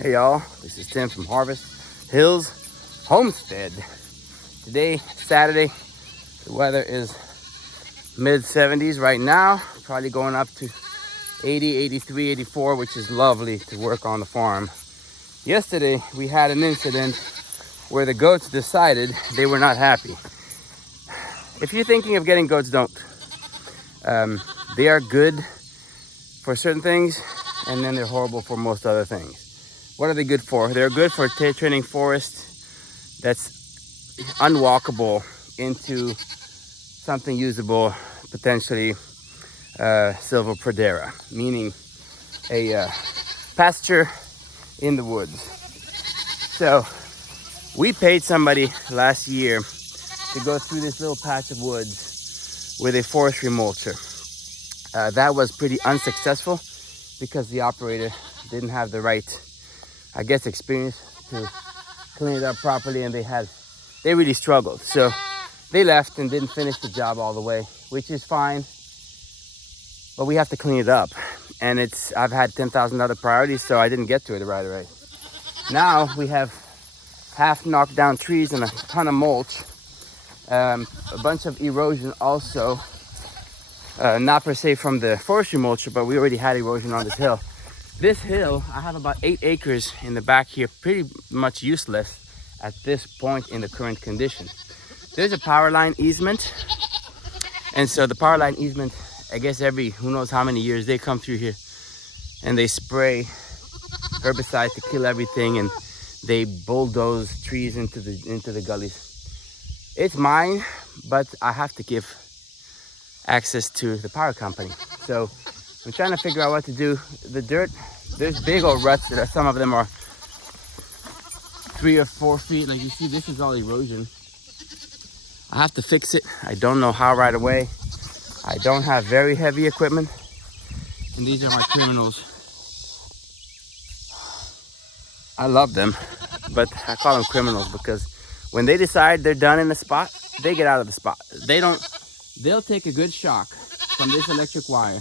Hey y'all, this is Tim from Harvest Hills Homestead. Today, Saturday, the weather is mid 70s right now, probably going up to 80, 83, 84, which is lovely to work on the farm. Yesterday, we had an incident where the goats decided they were not happy. If you're thinking of getting goats, don't. They are good for certain things, and then they're horrible for most other things. What are they good for? They're good for turning forest that's unwalkable into something usable, potentially silva pradera, meaning a pasture in the woods. So we paid somebody last year to go through this little patch of woods with a forestry mulcher. That was pretty unsuccessful because the operator didn't have the right, I guess, experience to clean it up properly, and they really struggled. So they left and didn't finish the job all the way, which is fine, but we have to clean it up. And I've had 10,000 other priorities, so I didn't get to it right away. Now we have half knocked down trees and a ton of mulch, a bunch of erosion also, not per se from the forestry mulcher, but we already had erosion on this hill. This hill, I have about 8 acres in the back here, pretty much useless at this point in the current condition. There's a power line easement, and so the power line easement, I guess every who knows how many years, they come through here and they spray herbicide to kill everything, and they bulldoze trees into the gullies. It's mine, but I have to give access to the power company. So I'm trying to figure out what to do. The dirt, there's big old ruts that some of them are 3 or 4 feet. Like you see, this is all erosion. I have to fix it. I don't know how right away. I don't have very heavy equipment. And these are my criminals. I love them, but I call them criminals because when they decide they're done in the spot, they get out of the spot. They'll take a good shock from this electric wire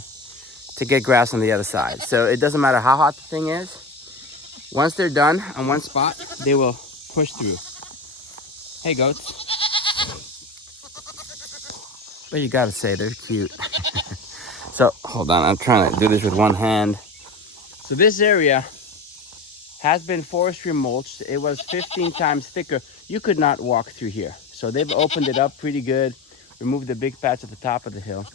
to get grass on the other side. So it doesn't matter how hot the thing is. Once they're done on one spot, they will push through. Hey goats. But you gotta say, they're cute. So hold on, I'm trying to do this with one hand. So this area has been forestry mulched. It was 15 times thicker. You could not walk through here. So they've opened it up pretty good, removed the big patch at the top of the hill.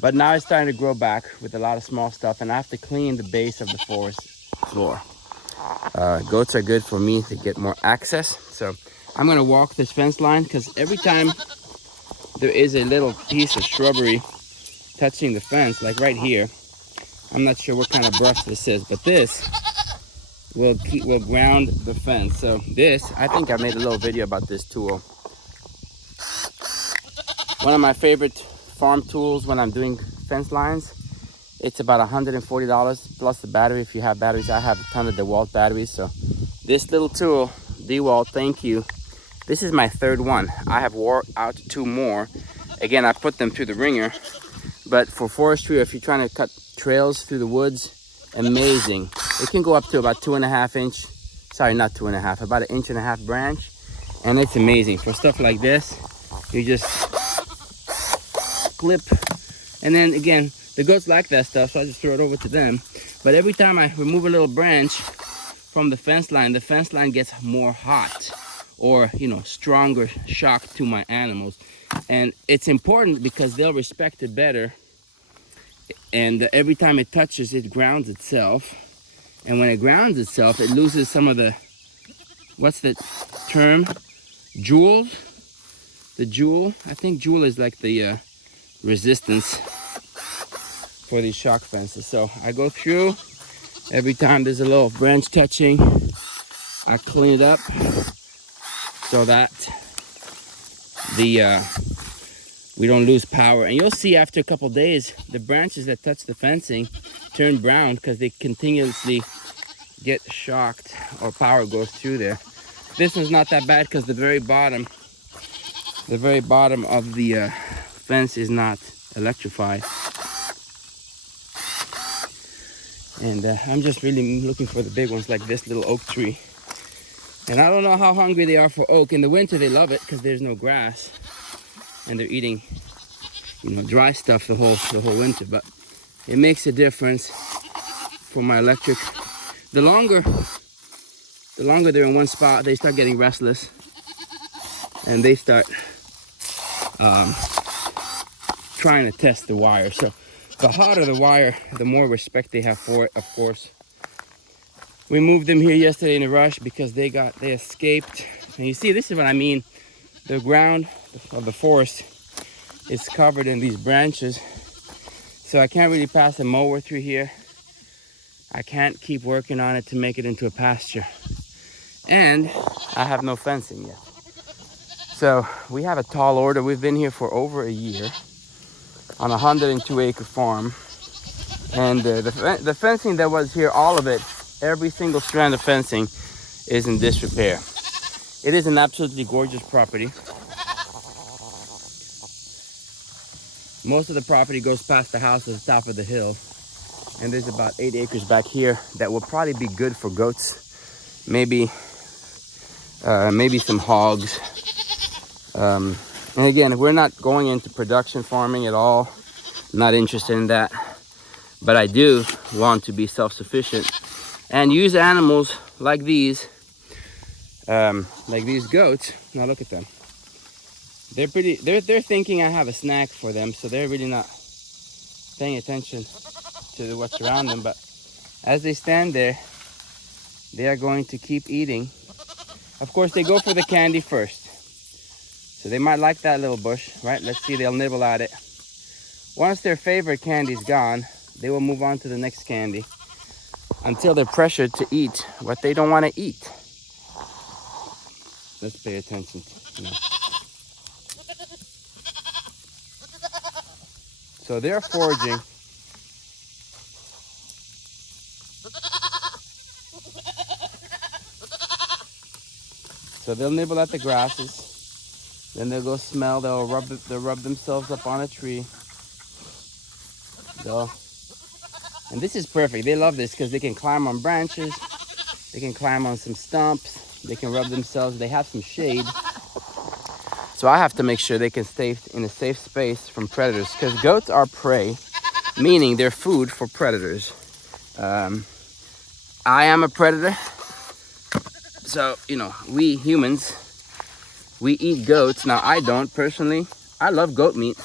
But now it's starting to grow back with a lot of small stuff, and I have to clean the base of the forest floor. Goats are good for me to get more access. So I'm gonna walk this fence line because every time there is a little piece of shrubbery touching the fence, like right here, I'm not sure what kind of brush this is, but this will ground the fence. So this, I think I made a little video about this tool. One of my favorite farm tools when I'm doing fence lines. It's about $140 plus the battery if you have batteries. I have a ton of DeWalt batteries. So this little tool, DeWalt, thank you. This is my 3rd one. I have wore out 2 more. Again, I put them through the ringer. But for forestry, if you're trying to cut trails through the woods, amazing. It can go up to about 2.5 inch. Sorry, not 2.5, about 1.5 inch branch. And it's amazing. For stuff like this, you just clip. And then again, the goats like that stuff, so I just throw it over to them. But every time I remove a little branch from the fence line gets more hot, or stronger shock to my animals. And it's important because they'll respect it better. And every time it touches, it grounds itself. And when it grounds itself, it loses some of the, what's the term? Jewel? The jewel? I think jewel is like the resistance for these shock fences. So I go through, every time there's a little branch touching, I clean it up so that we don't lose power. And you'll see after a couple days, the branches that touch the fencing turn brown because they continuously get shocked or power goes through there. This one's not that bad because the very bottom of the fence is not electrified. And I'm just really looking for the big ones, like this little oak tree. And I don't know how hungry they are for oak. In the winter, they love it because there's no grass. And they're eating, you know, dry stuff the whole winter. But it makes a difference for my electric. The longer they're in one spot, they start getting restless. And they start trying to test the wire. So the hotter the wire, the more respect they have for it, of course. We moved them here yesterday in a rush because they escaped. And you see, this is what I mean. The ground of the forest is covered in these branches. So I can't really pass a mower through here. I can't keep working on it to make it into a pasture. And I have no fencing yet. So we have a tall order. We've been here for over a year on a 102-acre farm. And the fencing that was here, all of it, every single strand of fencing is in disrepair. It is an absolutely gorgeous property. Most of the property goes past the house at the top of the hill. And there's about 8 acres back here that will probably be good for goats. Maybe some hogs. And again, we're not going into production farming at all. I'm not interested in that. But I do want to be self-sufficient and use animals like these goats. Now look at them. They're thinking I have a snack for them, so they're really not paying attention to what's around them. But as they stand there, they are going to keep eating. Of course, they go for the candy first. So they might like that little bush, right? Let's see, they'll nibble at it. Once their favorite candy's gone, they will move on to the next candy until they're pressured to eat what they don't want to eat. Let's pay attention. So they're foraging. So they'll nibble at the grasses. Then they'll go smell. They'll rub themselves up on a tree. And this is perfect. They love this because they can climb on branches. They can climb on some stumps. They can rub themselves. They have some shade. So I have to make sure they can stay in a safe space from predators, because goats are prey, meaning they're food for predators. I am a predator. So, you know, we humans, we eat goats. Now, I don't personally. I love goat meat,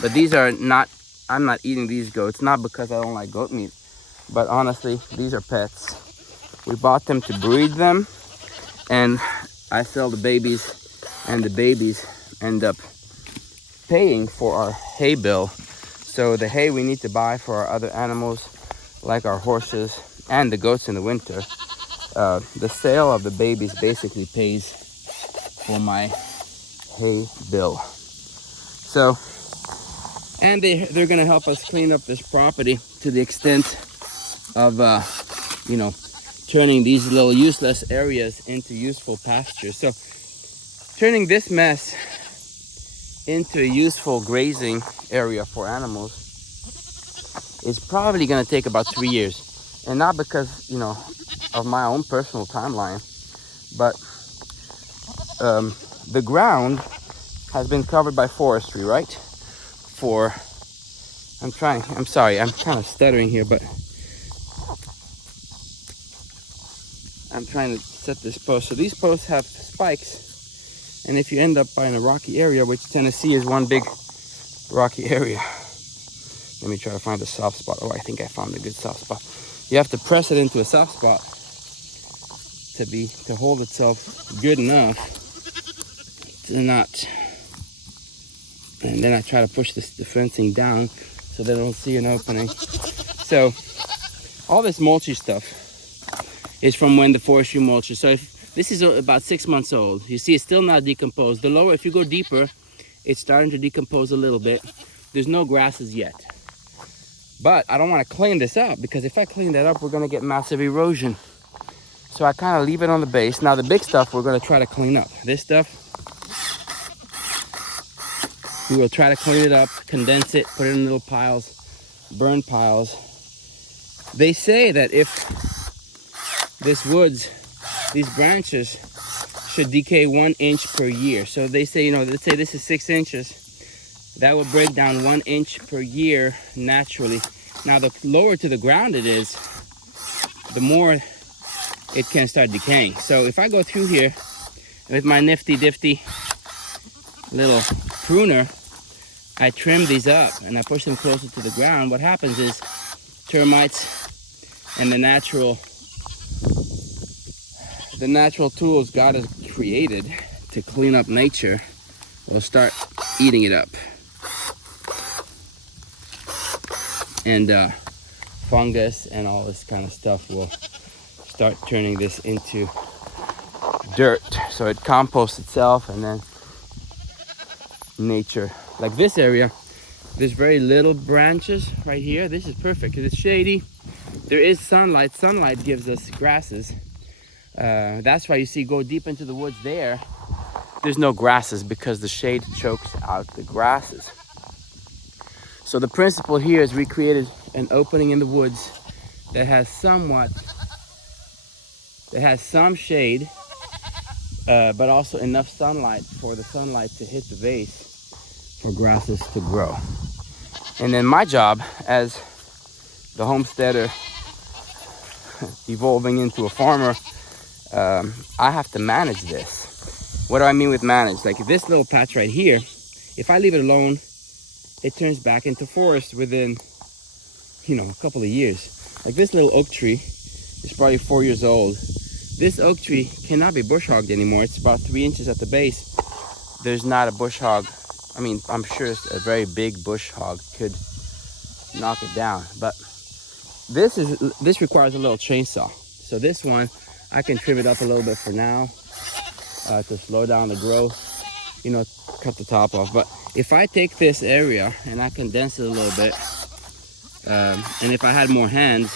but these are not, I'm not eating these goats, not because I don't like goat meat, but honestly, these are pets. We bought them to breed them, and I sell the babies, and the babies end up paying for our hay bill. So the hay we need to buy for our other animals, like our horses and the goats in the winter, the sale of the babies basically pays for my hay bill. So, and they're gonna help us clean up this property to the extent of, you know, turning these little useless areas into useful pastures. So turning this mess into a useful grazing area for animals is probably going to take about 3 years. And not because, you know, of my own personal timeline, but the ground has been covered by forestry, right? I'm sorry, I'm kind of stuttering here, but I'm trying to set this post. So these posts have spikes. And if you end up in a rocky area, which Tennessee is one big rocky area. Let me try to find a soft spot. Oh, I think I found a good soft spot. You have to press it into a soft spot to hold itself good enough to not. And then I try to push the fencing down so they don't see an opening. So all this mulchy stuff is from when the forestry mulches. So this is about 6 months old. You see, it's still not decomposed. The lower, if you go deeper, it's starting to decompose a little bit. There's no grasses yet. But I don't want to clean this up, because if I clean that up, we're going to get massive erosion. So I kind of leave it on the base. Now the big stuff, we're going to try to clean up. This stuff, we will try to clean it up, condense it, put it in little piles, burn piles. They say that if these branches should decay 1 inch per year. So they say, let's say this is 6 inches. That would break down 1 inch per year naturally. Now, the lower to the ground it is, the more it can start decaying. So if I go through here with my nifty difty little pruner, I trim these up and I push them closer to the ground. What happens is termites and the natural tools God has created to clean up nature will start eating it up. And fungus and all this kind of stuff will start turning this into dirt. So it composts itself, and then nature, like this area, there's very little branches right here. This is perfect because it's shady. There is sunlight. Sunlight gives us grasses. That's why you see, go deep into the woods there's no grasses because the shade chokes out the grasses. So the principle here is we created an opening in the woods that has some shade, but also enough sunlight for the sunlight to hit the base for grasses to grow. And then my job as the homesteader evolving into a farmer, I have to manage this. What do I mean with manage? Like this little patch right here, if I leave it alone, it turns back into forest within, a couple of years. Like this little oak tree is probably 4 years old. This oak tree cannot be bush hogged anymore. It's about 3 inches at the base. There's not a bush hog. I mean, I'm sure a very big bush hog could knock it down, but this requires a little chainsaw. So this one, I can trim it up a little bit for now to slow down the growth, cut the top off. But if I take this area and I condense it a little bit, and if I had more hands,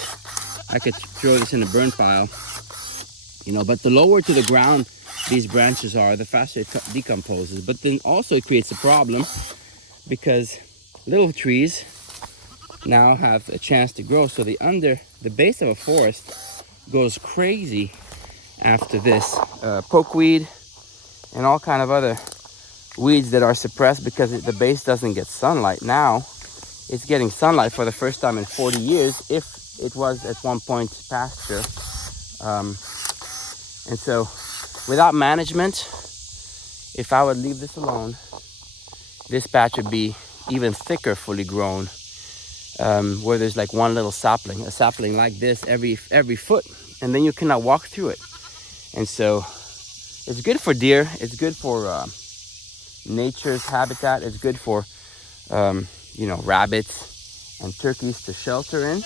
I could throw this in a burn pile, but the lower to the ground these branches are, the faster it decomposes. But then also it creates a problem because little trees now have a chance to grow. So the base of a forest goes crazy after this. Pokeweed and all kind of other weeds that are suppressed because the base doesn't get sunlight. Now it's getting sunlight for the first time in 40 years, if it was at one point pasture. And so without management, if I would leave this alone, this patch would be even thicker, fully grown, where there's like one little sapling, a sapling like this every foot, and then you cannot walk through it. And so it's good for deer, it's good for nature's habitat, it's good for rabbits and turkeys to shelter in,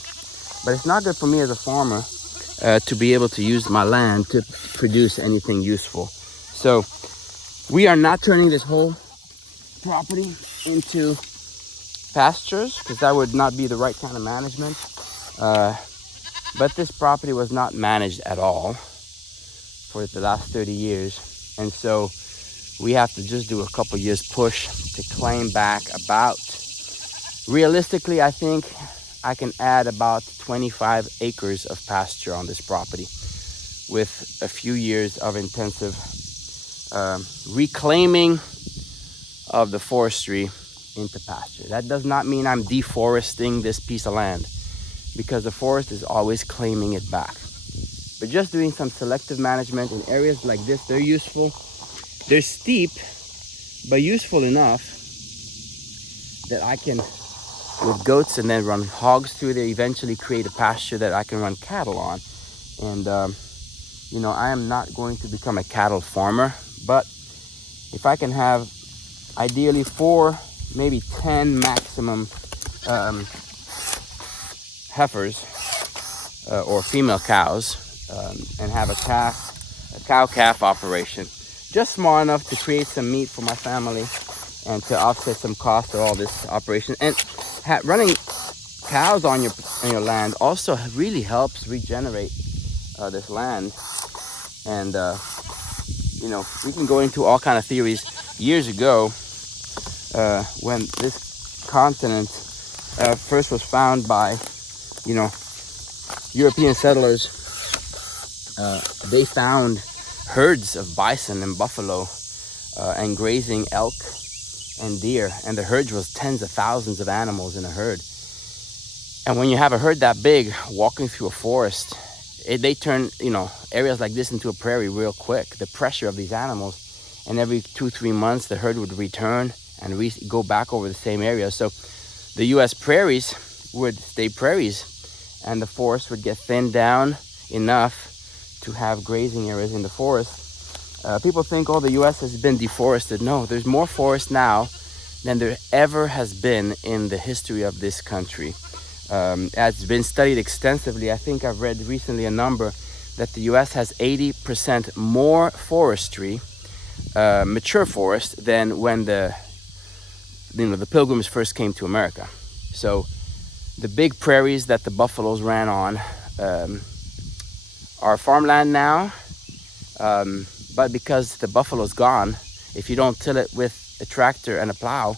but it's not good for me as a farmer to be able to use my land to produce anything useful. So we are not turning this whole property into pastures because that would not be the right kind of management. But this property was not managed at all for the last 30 years. And so we have to just do a couple years push to claim back about, realistically, I think I can add about 25 acres of pasture on this property with a few years of intensive reclaiming of the forestry into pasture. That does not mean I'm deforesting this piece of land, because the forest is always claiming it back. But just doing some selective management in areas like this, they're useful. They're steep, but useful enough that I can, with goats and then run hogs through there, eventually create a pasture that I can run cattle on. And, I am not going to become a cattle farmer, but if I can have ideally 4, maybe 10 maximum heifers or female cows, and have a cow-calf operation, just small enough to create some meat for my family and to offset some cost of all this operation. And running cows on your land also really helps regenerate this land. And we can go into all kind of theories. Years ago, when this continent first was found by European settlers, they found herds of bison and buffalo and grazing elk and deer, and the herd was tens of thousands of animals in a herd. And when you have a herd that big walking through a forest, they turn, you know, areas like this into a prairie real quick. The pressure of these animals, and every 2-3 months the herd would return and go back over the same area. So the U.S. prairies would stay prairies, and the forest would get thinned down enough to have grazing areas in the forest. People think, oh, the U.S. has been deforested. No, there's more forest now than there ever has been in the history of this country. It's been studied extensively. I think I've read recently a number that the U.S. has 80% more forestry, mature forest, than when the Pilgrims first came to America. So the big prairies that the buffaloes ran on are farmland now. But because the buffalo's gone, if you don't till it with a tractor and a plow,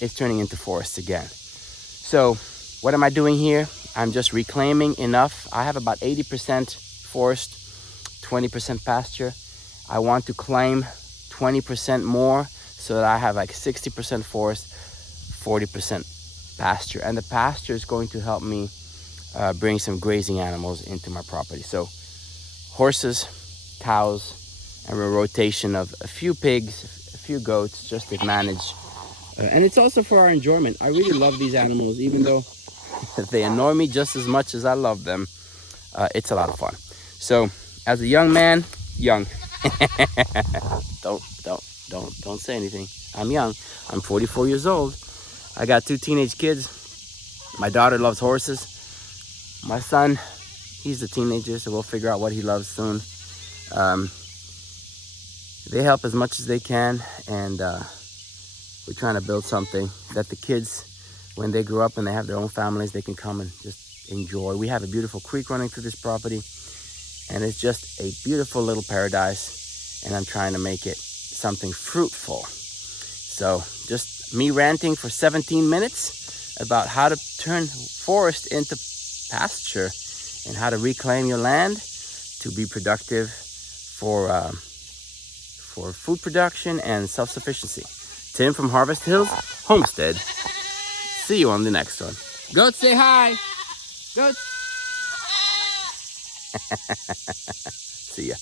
it's turning into forests again. So what am I doing here? I'm just reclaiming enough. I have about 80% forest, 20% pasture. I want to claim 20% more so that I have like 60% forest, 40% pasture. And the pasture is going to help me bring some grazing animals into my property. So horses, cows, and a rotation of a few pigs, a few goats, just to manage. And it's also for our enjoyment. I really love these animals, even though they annoy me just as much as I love them. It's a lot of fun. So as a young man, young. don't say anything. I'm young. I'm 44 years old. I got 2 teenage kids. My daughter loves horses. My son, he's a teenager, so we'll figure out what he loves soon. They help as much as they can, and we're trying to build something that the kids, when they grow up and they have their own families, they can come and just enjoy. We have a beautiful creek running through this property, and it's just a beautiful little paradise, and I'm trying to make it something fruitful. So just me ranting for 17 minutes about how to turn forest into pasture and how to reclaim your land to be productive for food production and self-sufficiency. Tim from Harvest Hills Homestead. See you on the next one. Goats, say hi. Goats. See ya.